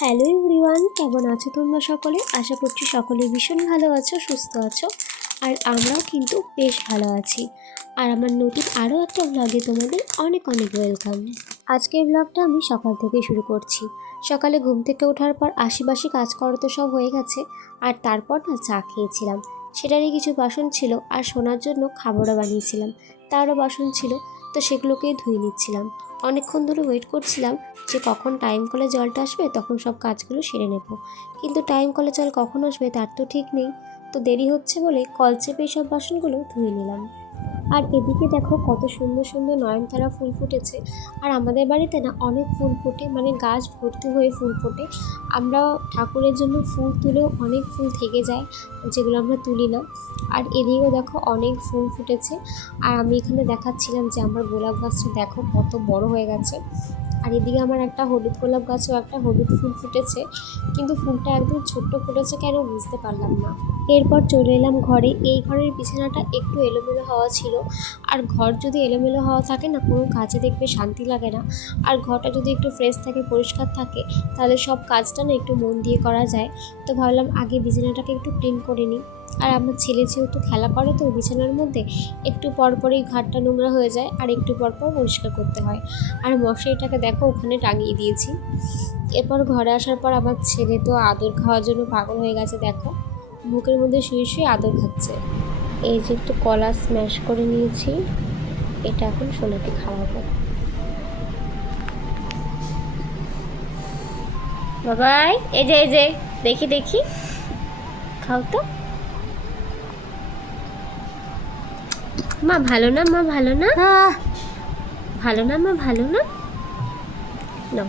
Hello everyone, কেমন আছো তোমরা সকলে? আশা করছি সকলে ভীষণ ভালো আছো, সুস্থ আছো। আর আমরাও কিন্তু বেশ ভালো আছি। আর আমার নতুন আরও একটা ব্লগে তোমাদের অনেক অনেক ওয়েলকাম। আজকের ব্লগটা আমি সকাল থেকে শুরু করছি। সকালে ঘুম থেকে ওঠার পর আশিপাশি কাজ করা তো সব হয়ে গেছে, আর তারপর না চা খেয়েছিলাম। সেটারই কিছু বাসন ছিল, আর শোনার জন্য খাবারও বানিয়েছিলাম, তারও বাসন ছিল। তো সেগুলোকেই ধুয়ে নিচ্ছিলাম। অনেকক্ষণ ধরে ওয়েট করছিলাম যে কখন টাইম কলে জলটা আসবে, তখন সব কাজগুলো সেরে নেব। কিন্তু টাইম কলে জল কখন আসবে তার তো ঠিক নেই। তো দেরি হচ্ছে বলে কল চেপে সব বাসনগুলো ধুয়ে নিলাম। আর এদিকে দেখো কত সুন্দর সুন্দর নয়নতারা ফুল ফুটেছে। আর আমাদের বাড়িতে না অনেক ফুল ফোটে, মানে গাছ ভর্তি হয়ে ফুল ফোটে। আমরা ঠাকুরের জন্য ফুল তুলেও অনেক ফুল থেকে যায়, যেগুলো আমরা তুলি না। আর এদিকেও দেখো অনেক ফুল ফুটেছে। আর আমি এখানে দেখাচ্ছিলাম যে আমার গোলাপ গাছটা দেখো কত বড় হয়ে গেছে। আর এদিকে আমার একটা হলুদ গোলাপ গাছও একটা হলুদ ফুল ফুটেছে, কিন্তু ফুলটা একদম ছোট্ট ফুটেছে কেন বুঝতে পারলাম না। এরপর চলে এলাম ঘরে। এই ঘরের বিছানাটা একটু এলোমেলো হওয়া ছিল। আর ঘর যদি এলোমেলো হওয়া থাকে না, কোনো কাজে দেখবে শান্তি লাগে না। আর ঘরটা যদি একটু ফ্রেশ থাকে, পরিষ্কার থাকে, তাহলে সব কাজটা না একটু মন দিয়ে করা যায়। তো ভাবলাম আগে বিছানাটাকে একটু ক্লিন করে নিই। আর আমার ছেলে যেহেতু খেলা করে, তো বিছানার মধ্যে একটু পরপরই ঘাটটা নোংরা হয়ে যায়, আর একটু পরপর পরিষ্কার করতে হয়। আর মশারিটাকে দেখো ওখানে টাঙিয়ে দিয়েছি। এরপর ঘরে আসার পর আমার ছেলে তো আদর খাওয়ার জন্য পাগল হয়ে গেছে। দেখো বুকের মধ্যে শুয়ে শুয়ে আদর খাচ্ছে। এই যে একটু কলা স্ম্যাশ করে নিয়েছি, এটা এখন সোনাকে খাওয়াবো। বাবাই, এই যে দেখি দেখি, খাও তো। মা ভালো না, মা ভালো না, ভালো না, মা ভালো না। নাও।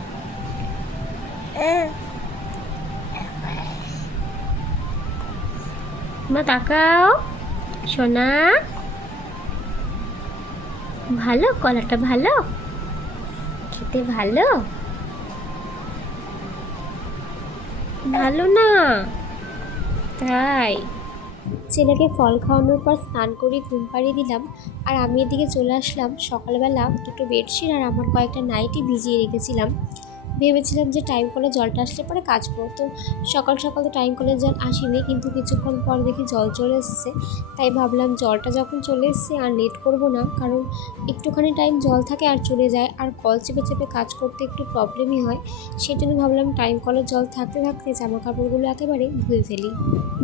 মা তাকাও, সোনা ভালো, কলাটা ভালো, খেতে ভালো, ভালো না তাই। ছেলেকে ফল খাওয়ানোর পর স্নান করে ঘুম পাড়িয়ে দিলাম। আর আমি এদিকে চলে আসলাম। সকালবেলা দুটো বেডশিট আর আমার কয়েকটা নাইটি ভিজিয়ে রেখেছিলাম। ভেবেছিলাম যে টাইম কলে জলটা আসলে পরে কাচবো। তো সকাল সকাল তো টাইম কলের জল আসেনি, কিন্তু কিছুক্ষণ পর দেখি জল চলে এসছে। তাই ভাবলাম জলটা যখন চলে এসছে আর লেট করব না, কারণ একটুখানি টাইম জল থাকে আর চলে যায়, আর কল চেপে চেপে কাজ করতে একটু প্রবলেমই হয়। সেই জন্য ভাবলাম টাইম কলের জল থাকতে থাকতে জামা কাপড়গুলো একেবারে ধুয়ে ফেলি।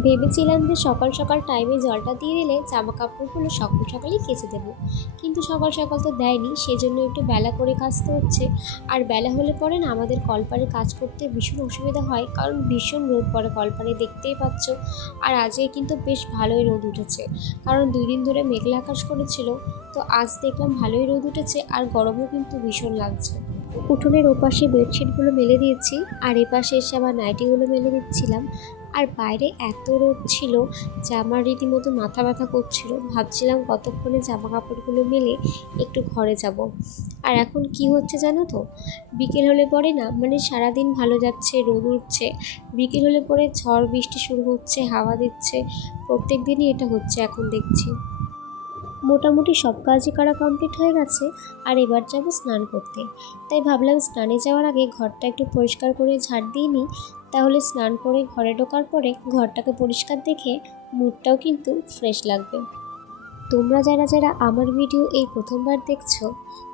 ভেবেছিলাম যে সকাল সকাল টাইমে জলটা দিয়ে দিলে জামা কাপড়গুলো সকাল সকালই কেচে দেবো, কিন্তু সকাল সকাল তো দেয়নি, সেই জন্য একটু বেলা করে কাচতে হচ্ছে। আর বেলা হলে পরে না আমাদের কলপারে কাজ করতে ভীষণ অসুবিধা হয়, কারণ ভীষণ রোদ পড়ে কলপারে, দেখতেই পাচ্ছ। আর আজকে কিন্তু বেশ ভালোই রোদ উঠেছে, কারণ 2 দিন ধরে মেঘলা আকাশ করেছিল। তো আজ দেখলাম ভালোই রোদ উঠেছে, আর গরমও কিন্তু ভীষণ লাগছে। উঠোনের ওপাশে বেডশিটগুলো মেলে দিয়েছি, আর এপাশে এসে আবার নাইটিগুলো মেলে দিচ্ছিলাম। আর বাইরে এত রোদ ছিল যে আমার রীতিমতো মাথা ব্যথা করছিল। ভাবছিলাম কতক্ষণে জামা কাপড়গুলো মেলে একটু ঘরে যাব। আর এখন কি হচ্ছে জানো তো, বিকেল হলে পরে না, মানে সারাদিন ভালো যাচ্ছে, রোদ উঠছে, বিকেল হলে পরে ঝড় বৃষ্টি শুরু হচ্ছে, হাওয়া দিচ্ছে। প্রত্যেক দিনই এটা হচ্ছে এখন দেখছি। মোটামুটি সব কাজই করা কমপ্লিট হয়ে গেছে, আর এবার যাব স্নান করতে। তাই ভাবলাম স্নানে যাওয়ার আগে ঘরটা একটু পরিষ্কার করে ঝাড় দিয়ে নিই, তাহলে স্নান করে ঘরে ঢোকার পরে ঘরটাকে পরিষ্কার দেখে মুডটাও কিন্তু ফ্রেশ লাগবে। তোমরা যারা যারা আমার ভিডিও এই প্রথমবার দেখছো,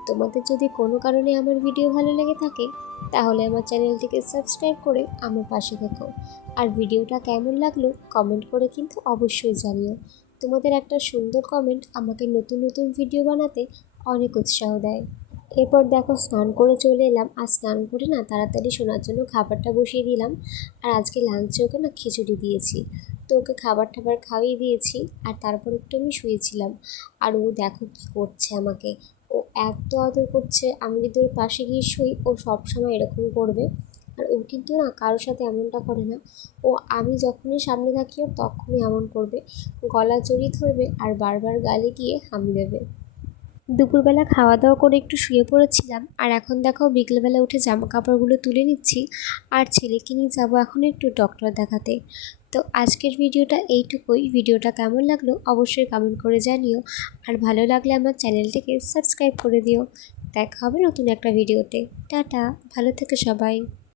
তোমাদের যদি কোনো কারণে আমার ভিডিও ভালো লেগে থাকে, তাহলে আমার চ্যানেলটিকে সাবস্ক্রাইব করে আমার পাশে থেকো। আর ভিডিওটা কেমন লাগলো কমেন্ট করে কিন্তু অবশ্যই জানিও। তোমাদের একটা সুন্দর কমেন্ট আমাকে নতুন নতুন ভিডিও বানাতে অনেক উৎসাহ দেয়। এরপর দেখো স্নান করে চলে এলাম। আর স্নান করে না তাড়াতাড়ি শোনার জন্য খাবারটা বসিয়ে দিলাম। আর আজকে লাঞ্চে ওকে না খিচুড়ি দিয়েছি, তো ওকে খাবার টাবার খাইয়ে দিয়েছি। আর তারপর একটু আমি শুয়েছিলাম। আর ও দেখো কী করছে আমাকে, ও এত আদর করছে। আমি যদি ওর পাশে গিয়ে শুই, ও সবসময় এরকম করবে। আর ও কিন্তু না কারোর সাথে এমনটা করে না। ও আমি যখনই সামনে থাকি ওর তখনই এমন করবে, গলা জড়িয়ে ধরবে আর বারবার গালে গিয়ে হামি দেবে। দুপুরবেলা খাওয়া দাওয়া করে একটু শুয়ে পড়েছিলাম। আর এখন দেখো বিকেলবেলা উঠে জামা কাপড়গুলো তুলে নিচ্ছি, আর ছেলেকে নিয়ে যাবো এখন একটু ডক্টর দেখাতে। তো আজকের ভিডিওটা এইটুকুই। ভিডিওটা কেমন লাগলো অবশ্যই কমেন্ট করে জানিও, আর ভালো লাগলে আমার চ্যানেলটিকে সাবস্ক্রাইব করে দিও। দেখা হবে নতুন একটা ভিডিওতে। টাটা, ভালো থেকো সবাই।